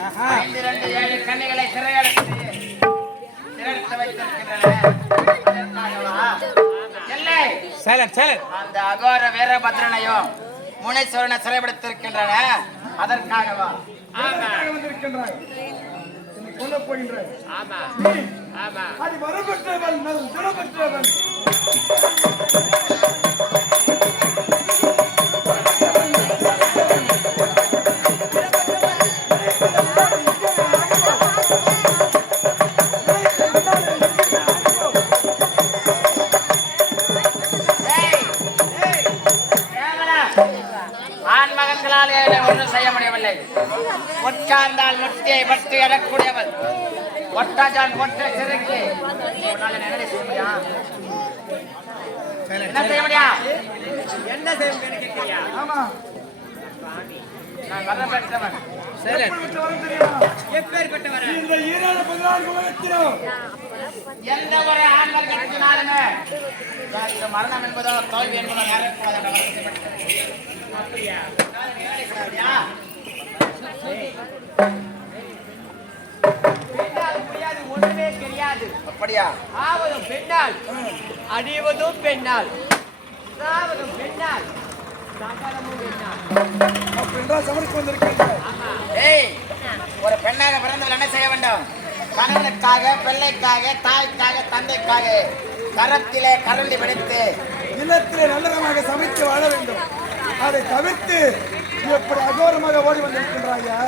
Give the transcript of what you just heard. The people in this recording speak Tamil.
7 கன்னிகளை சிறையெடுத்து வைத்திருக்கின்றன. அந்த அகோர வீரபத்ரனையும் முனீஸ்வரனை சிறைப்படுத்திருக்கின்றன. அதற்காகவா கொல்ல போகின்றேன். அது வரப்பட்டவன் குணப்பட்டவன். ஒன்றும் செய்ய முடியவில்லை. உட்கார்ந்தால் முட்டியை பற்றி எழக்கூடியவள் ஒட்டாஜான் ஒற்றை சிறுக்கி என்ன செய்ய முடியா? என்ன செய்ய முடியா? ஆமா, நான் வர பெற்றவன். எந்த ஒரு ஆண்கள் கட்டினாலுமே மரணம் என்பதோ தோல்வி என்பதோ ஒன்றுமே தெரியாது. அப்படியா? ஆவதும் பெண்ணால், அடிவதும் பெண்ணால், சாவதும் பெண்ணால், ஒரு பெண்ணாக பிறந்தவள் என்ன செய்ய வேண்டும்? கணவனுக்காக, பிள்ளைக்காக, தாய்க்காக, தந்தைக்காக கரத்திலே கரண்டி பிடித்து இல்லத்திலே நல்லறமாக சமைத்து வாழ வேண்டும். அதை தவிர்த்து எப்படி அகோரமாக ஓடி வந்திருக்கின்றாயா?